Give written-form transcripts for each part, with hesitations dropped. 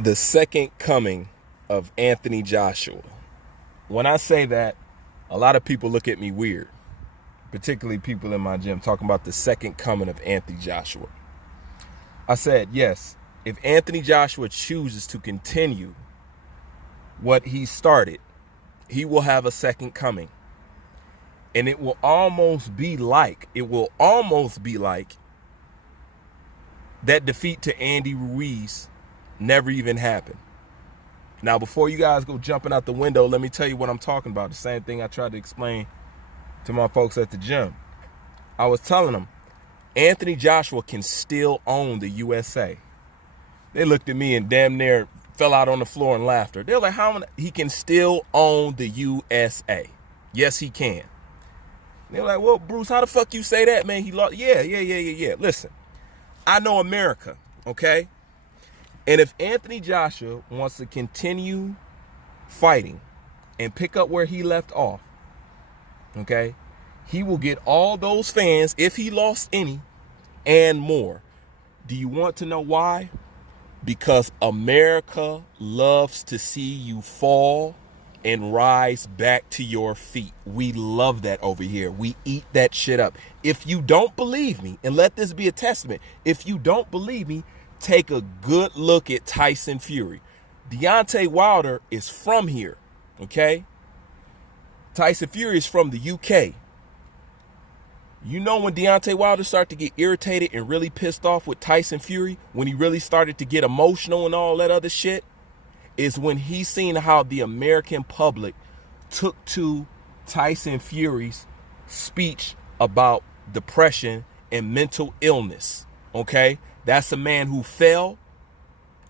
The second coming of Anthony Joshua. When I say that, a lot of people look at me weird, particularly people in my gym talking about the second coming of Anthony Joshua. I said, yes, if Anthony Joshua chooses to continue what he started, he will have a second coming. And it will almost be like that defeat to Andy Ruiz never even happened. Now, before you guys go jumping out the window, let me tell you what I'm talking about. The same thing I tried to explain to my folks at the gym. I was telling them, Anthony Joshua can still own the USA. They looked at me and damn near fell out on the floor in laughter. They're like, how he can still own the USA? Yes, he can. They're like, well, Bruce, how the fuck you say that, man? He lost. Yeah. Listen, I know America, okay? And if Anthony Joshua wants to continue fighting and pick up where he left off, okay, he will get all those fans, if he lost any, and more. Do you want to know why? Because America loves to see you fall and rise back to your feet. We love that over here. We eat that shit up. If you don't believe me, and let this be a testament, if you don't believe me, take a good look at Tyson Fury. Deontay Wilder is from here, okay? Tyson Fury is from the UK. You know when Deontay Wilder started to get irritated and really pissed off with Tyson Fury, when he really started to get emotional and all that other shit, is when he seen how the American public took to Tyson Fury's speech about depression and mental illness, okay? That's a man who fell,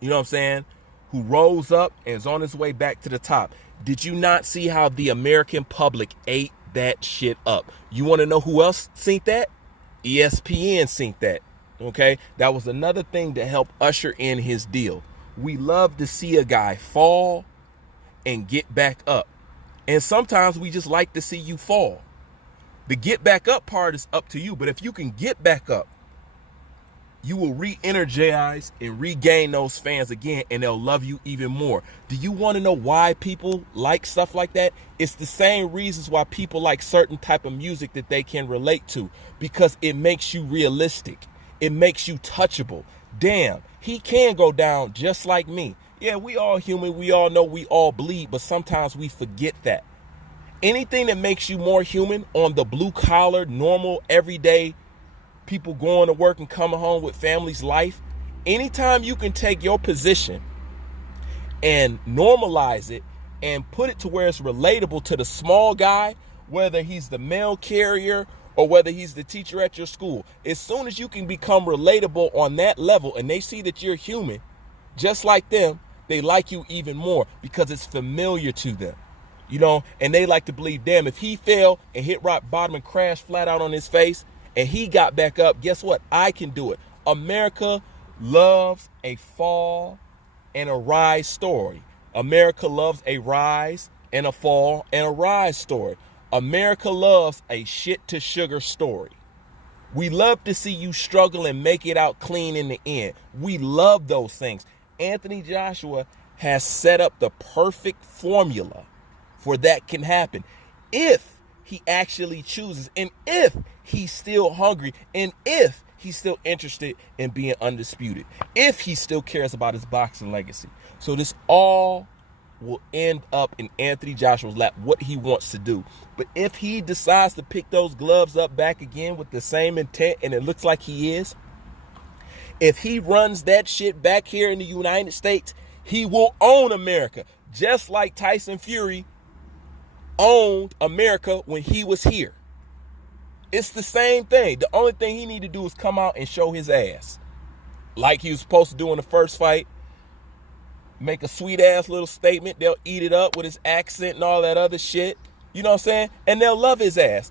you know what I'm saying, who rose up and is on his way back to the top. Did you not see how the American public ate that shit up? You want to know who else seen that? ESPN seen that, okay? That was another thing to help usher in his deal. We love to see a guy fall and get back up. And sometimes we just like to see you fall. The get back up part is up to you, but if you can get back up, you will re-energize and regain those fans again, and they'll love you even more. Do you want to know why people like stuff like that? It's the same reasons why people like certain type of music that they can relate to, because it makes you realistic. It makes you touchable. Damn, he can go down just like me. Yeah, we all human. We all know we all bleed, but sometimes we forget that. Anything that makes you more human on the blue collar, normal, everyday people going to work and coming home with families' life, anytime you can take your position and normalize it and put it to where it's relatable to the small guy, whether he's the mail carrier or whether he's the teacher at your school, as soon as you can become relatable on that level and they see that you're human, just like them, they like you even more because it's familiar to them. You know, and they like to believe, damn, if he fell and hit rock bottom and crashed flat out on his face, and he got back up, guess what? I can do it. America loves a fall and a rise story. America loves a rise and a fall and a rise story. America loves a shit to sugar story. We love to see you struggle and make it out clean in the end. We love those things. Anthony Joshua has set up the perfect formula for that can happen. If he actually chooses, and if he's still hungry, and if he's still interested in being undisputed, if he still cares about his boxing legacy. So this all will end up in Anthony Joshua's lap, what he wants to do. But if he decides to pick those gloves up back again with the same intent, and it looks like he is, if he runs that shit back here in the United States, he will own America, just like Tyson Fury owned America when he was here. It's the same thing. The only thing he need to do is come out and show his ass like he was supposed to do in the first fight. Make a sweet ass little statement. They'll eat it up with his accent and all that other shit. You know what I'm saying? And they'll love his ass.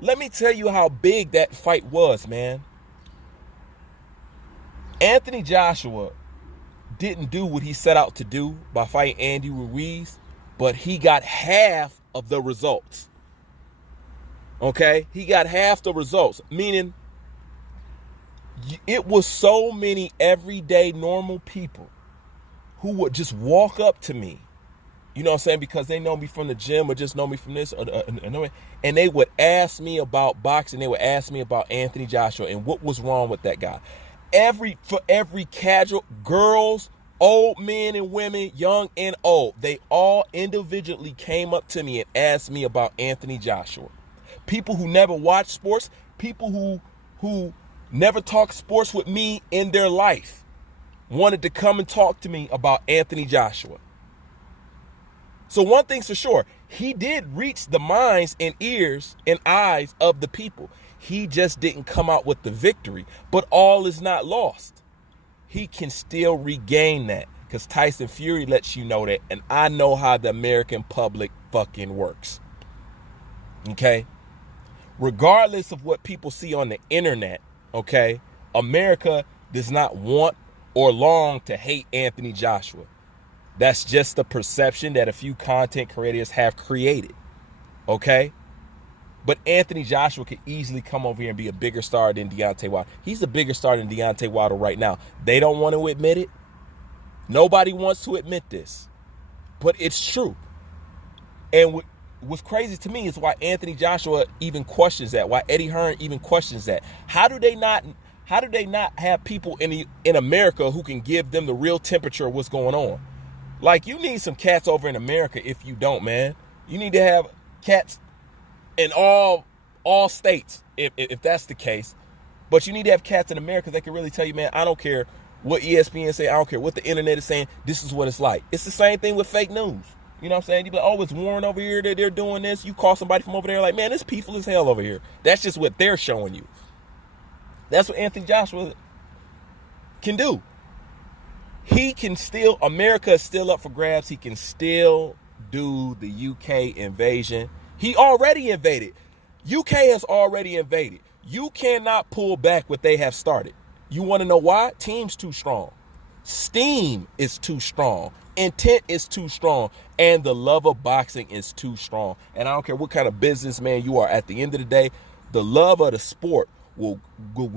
Let me tell you how big that fight was, man. Anthony Joshua didn't do what he set out to do by fighting Andy Ruiz, but he got half of the results. Okay? He got half the results, meaning it was so many everyday normal people who would just walk up to me, you know what I'm saying, because they know me from the gym or just know me from this, and they would ask me about boxing. They would ask me about Anthony Joshua and what was wrong with that guy. For every casual, girls, old men and women, young and old, they all individually came up to me and asked me about Anthony Joshua. People who never watched sports, people who never talked sports with me in their life, wanted to come and talk to me about Anthony Joshua. So one thing's for sure, he did reach the minds and ears and eyes of the people. He just didn't come out with the victory, but all is not lost. He can still regain that because Tyson Fury lets you know that, and I know how the American public fucking works. Okay? Regardless of what people see on the internet, okay, America does not want or long to hate Anthony Joshua. That's just the perception that a few content creators have created, okay? But Anthony Joshua could easily come over here and be a bigger star than Deontay Wilder. He's a bigger star than Deontay Wilder right now. They don't want to admit it. Nobody wants to admit this, but it's true. And what's crazy to me is why Anthony Joshua even questions that, why Eddie Hearn even questions that. How do they not have people in America who can give them the real temperature of what's going on? Like, you need some cats over in America if you don't, man. You need to have cats in all states if that's the case. But you need to have cats in America that can really tell you, man, I don't care what ESPN say, I don't care what the internet is saying, this is what it's like. It's the same thing with fake news. You know what I'm saying? You be like, oh, it's Warren over here, they're doing this. You call somebody from over there, like, man, it's peaceful as hell over here. That's just what they're showing you. That's what Anthony Joshua can do. He can still, America is still up for grabs. He can still do the UK invasion. He already invaded. UK has already invaded. You cannot pull back what they have started. You want to know why? Team's too strong. Steam is too strong. Intent is too strong. And the love of boxing is too strong. And I don't care what kind of businessman you are. At the end of the day, the love of the sport will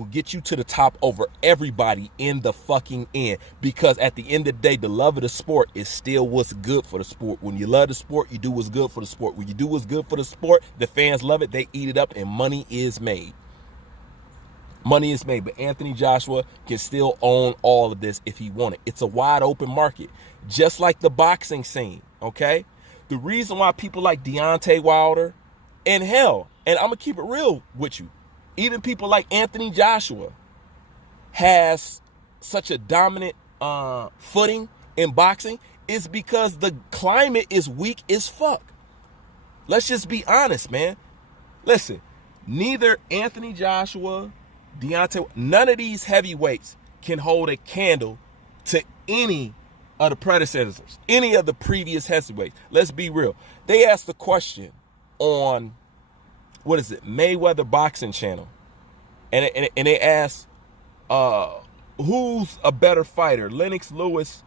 get you to the top over everybody in the fucking end. Because at the end of the day, the love of the sport is still what's good for the sport. When you love the sport, you do what's good for the sport. When you do what's good for the sport, the fans love it, they eat it up, and money is made. Money is made. But Anthony Joshua can still own all of this if he wanted. It's a wide open market. Just like the boxing scene, okay? The reason why people like Deontay Wilder, and hell, and I'm going to keep it real with you, even people like Anthony Joshua has such a dominant footing in boxing is because the climate is weak as fuck. Let's just be honest, man. Listen, neither Anthony Joshua, Deontay, none of these heavyweights can hold a candle to any of the predecessors, any of the previous heavyweights. Let's be real. They asked the question on, what is it, Mayweather Boxing Channel. And they asked, who's a better fighter, Lennox Lewis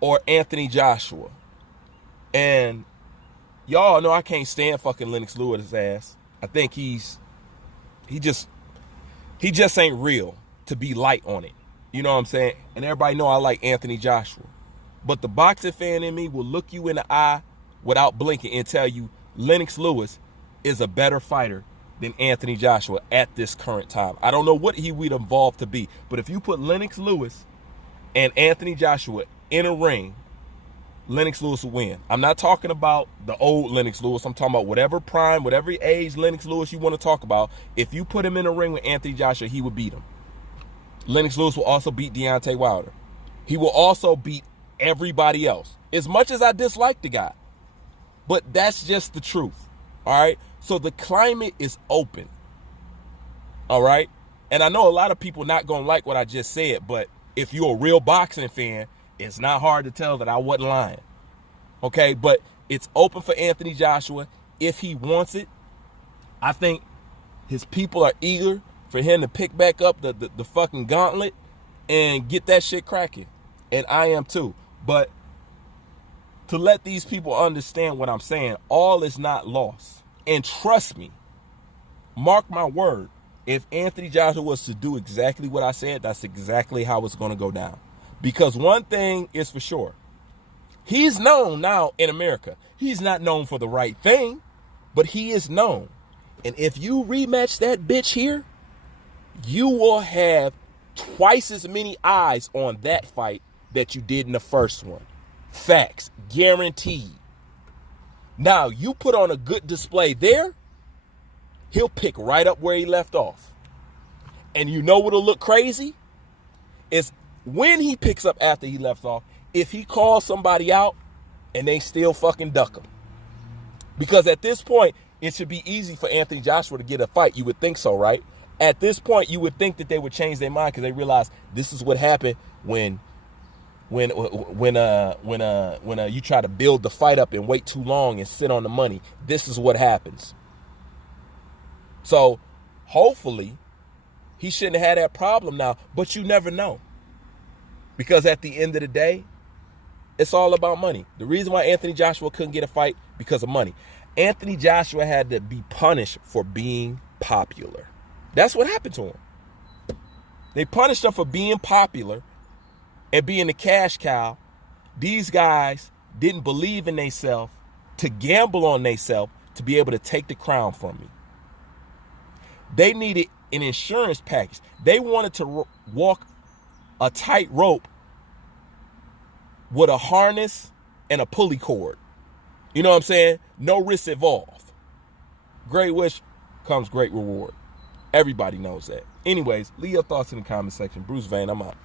or Anthony Joshua? And y'all know I can't stand fucking Lennox Lewis' ass. I think he just ain't real to be light on it. You know what I'm saying? And everybody know I like Anthony Joshua. But the boxing fan in me will look you in the eye without blinking and tell you Lennox Lewis is a better fighter than Anthony Joshua at this current time. I don't know what he would evolve to be, but if you put Lennox Lewis and Anthony Joshua in a ring, Lennox Lewis will win. I'm not talking about the old Lennox Lewis. I'm talking about whatever prime, whatever age Lennox Lewis you want to talk about. If you put him in a ring with Anthony Joshua, he would beat him. Lennox Lewis will also beat Deontay Wilder. He will also beat everybody else. As much as I dislike the guy, but that's just the truth. All right. So the climate is open. All right. And I know a lot of people not going to like what I just said, but if you're a real boxing fan, it's not hard to tell that I wasn't lying. Okay. But it's open for Anthony Joshua if he wants it. I think his people are eager for him to pick back up the fucking gauntlet and get that shit cracking. And I am too. But to let these people understand what I'm saying, all is not lost. And trust me, mark my word, if Anthony Joshua was to do exactly what I said, that's exactly how it's going to go down. Because one thing is for sure, He's known now in America. He's not known for the right thing, but he is known. And if you rematch that bitch here, you will have twice as many eyes on that fight that you did in the first one. Facts, guaranteed. Now, you put on a good display there, he'll pick right up where he left off. And you know what'll look crazy? Is when he picks up after he left off, if he calls somebody out and they still fucking duck him. Because at this point, it should be easy for Anthony Joshua to get a fight. You would think so, right? At this point, you would think that they would change their mind because they realize this is what happened when you try to build the fight up and wait too long and sit on the money. This is what happens. So hopefully he shouldn't have had that problem now, but you never know. Because at the end of the day, it's all about money. The reason why Anthony Joshua couldn't get a fight, because of money. Anthony Joshua had to be punished for being popular. That's what happened to him. They punished him for being popular and being the cash cow. These guys didn't believe in themselves to gamble on themselves to be able to take the crown from me. They needed an insurance package. They wanted to walk a tight rope with a harness and a pulley cord. You know what I'm saying? No risk involved. Great wish comes great reward. Everybody knows that. Anyways, leave your thoughts in the comment section. Bruce Vane, I'm out.